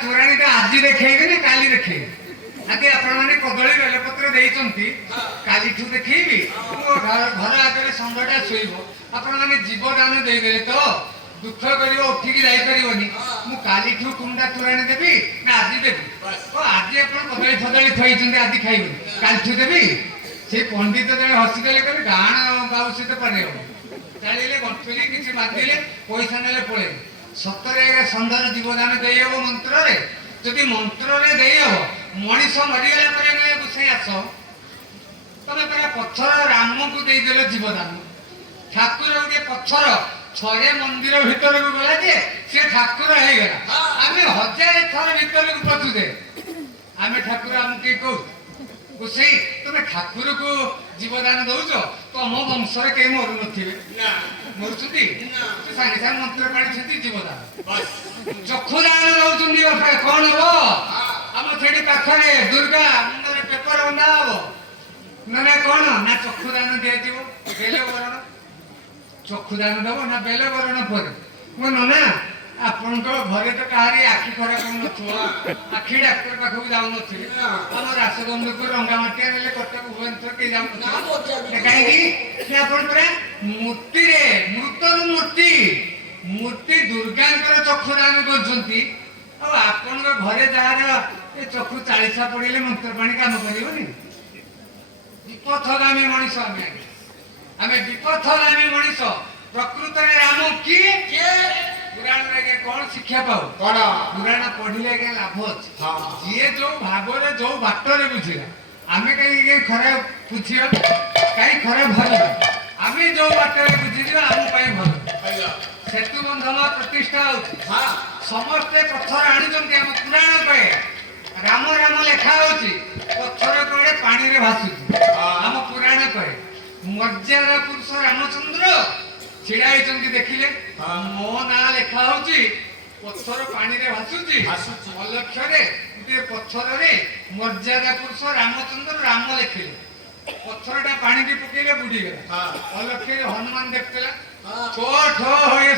ତୋରାଣୀଟା ଆଜି ଦେଖେଇବି ନା କାଲି ଦେଖେଇବି? ଆଜି ଆପଣମାନେ କଦଳୀ ବେଲପତ୍ର ଦେଇଛନ୍ତି, କାଲିଠୁ ଦେଖେଇବି? ଘର ଆଗରେ ଷଣ୍ଢଟା ଶୋଇବ, ଆପଣମାନେ ଜୀବଦାନ ଦେଇଦେଲେ ତ ଦୁଃଖ କରିବ, ଉଠିକି ଯାଇପାରିବନି। ମୁଁ କାଲିଠୁ କୁଣ୍ଡା ତୋରାଣୀ ଦେବି ନା ଆଜି ଦେବି? ଆଜି ଆପଣ କଦଳୀ ଫଦଳୀ ଖୁଆଇଛନ୍ତି, ଆଜି ଖାଇବନି, କାଲିଠୁ ଦେବି? ସେ ପଣ୍ଡିତ ଜଣେ ହସିଦେଲେ, କହିଲେ ଗାଣ ବାଉସିତ ପାରେ ଚାଳିଲେ ଗଣ୍ଠୁଲି କିଛି ବାନ୍ଧିଲେ ପଇସା ନେଲେ ପଳେଇଲେ। ସତରେ ଷଣ୍ଢର ଜୀବଦାନ ଦେଇହବ ମନ୍ତ୍ରରେ? ଯଦି ମନ୍ତ୍ରରେ ଦେଇହବ, ମଣିଷ ମରିଗଲା ପରେ ନୁହେଁ ଗୋସାଇ ଆସ, ତମେ ପରା ପଥର ରାମକୁ ଦେଇଦେଲ ଜୀବଦାନ। ଠାକୁର ଗୋଟେ ପଥର ଥରେ ମନ୍ଦିର ଭିତରକୁ ଗଲା ଯେ ସେ ଠାକୁର ହେଇଗଲା। ଆମେ 1000 ଥର ଭିତରକୁ ପଶୁଛେ, ଆମେ ଠାକୁର ଆମକୁ କିଏ କହୁଛୁ? ଗୋସାଇ ତମେ ଠାକୁରକୁ ଜୀବଦାନ ଦଉଛ, ତମ ବଂଶରେ କେହି ମରୁନଥିବେ? ମରୁଛନ୍ତି? ସାଙ୍ଗେ ସାଙ୍ଗେ ମନ୍ତ୍ର କାଢୁଛନ୍ତି ଜୀବଦାନ। ଚକ୍ଷୁଦାନ ଦଉଛନ୍ତି, କଣ ହବ? ଆମ ସେଠି ପାଖରେ ଦୁର୍ଗା ମୁଣ୍ଡରେ ପେପର ବନ୍ଧା ହବ ନା କଣ? ନା ଚକ୍ଷୁଦାନ ଦିଆଯିବ, ବେଲ ବରଣ। ଚକ୍ଷୁଦାନ ଦବ ନା ବେଲ ବରଣ ପରେ? ମୁଁ ନନା ଆପଣଙ୍କ ଘରେ ତ କାହାରି ଆଖି ଖରାପ ନଥିବ, ଆଖି ଡାକ୍ତର ପାଖକୁ ଯାଉନଥିବେ। ଆମ ରାସଗନ୍ଧପୁର ରଙ୍ଗାମାଟିଆ ନେଲେ କଟକ ଭୁବନେଶ୍ୱର କେହି ଯାଉନଥିବେ। କାହିଁକି? ସେ ଆପଣ ପୁରା ମୂର୍ତ୍ତିରେ, ମୃତରୁ ମୂର୍ତ୍ତି ଦୁର୍ଗାଙ୍କର ଚକ୍ଷୁଦାନ କରୁଛନ୍ତି। ଆଉ ଆପଣଙ୍କ ଘରେ ଯାହାର ଏ ଚକ୍ଷୁ 40 ପଡ଼ିଲେ ମନ୍ତ୍ର ପାଣି କାମ କରିବନି? ବିପଥଗାମୀ ମଣିଷ ଆମେ ବିପଥଗାମୀ ମଣିଷ। ପ୍ରକୃତରେ ରାମ କିଏ? ପୁରାଣରେ ଆଜ୍ଞା କଣ ଶିକ୍ଷା ପାଉ? ପୁରାଣ ପଢିଲେ ଆଜ୍ଞା ଲାଭ ଅଛି। ଯିଏ ଯୋଉ ଭାବରେ ଯୋଉ ବାଟରେ ବୁଝିଲା, ଆମେ କାହିଁକି ଖରାପ ବୁଝିବା? କାହିଁ ଖରାପ ଭାବିବା? ଆମେ ଯୋଉ ବାଟରେ ବୁଝିଯିବା ଆମ ପାଇଁ ଭଲ। ସେତୁ ବନ୍ଧନ ପ୍ରତିଷ୍ଠା ହଉଛି, ସମସ୍ତେ ପଥର ଆଣୁଛନ୍ତି। ଆମ ପୁରାଣ କହେ ରାମ ରାମ ଲେଖା ହଉଛି, ପଥର କଳେ ପାଣିରେ ଭାସୁଛି। ଆମ ପୁରାଣ କହେ ମର୍ଯ୍ୟାଦା ପୁରୁଷ ରାମଚନ୍ଦ୍ର ଛିଡା ହେଇଛନ୍ତି, ଦେଖିଲେ ମୋ ନାଁ ଲେଖା ହଉଛି, ପଥର ପାଣିରେ ଭାସୁଛି। ଅଲକ୍ଷ୍ୟରେ ପଥରରେ ମର୍ଯ୍ୟାଦା ପୁରୁଷ ରାମଚନ୍ଦ୍ର ରାମ ଲେଖିଲେ, ପଥରଟା ପାଣିରେ ପକେଇଲେ ବୁଡିଗଲା। ଅଲକ୍ଷ୍ୟରେ ହନୁମାନ ଦେଖିଥିଲା, ଠୋ ଠୋ ହଏ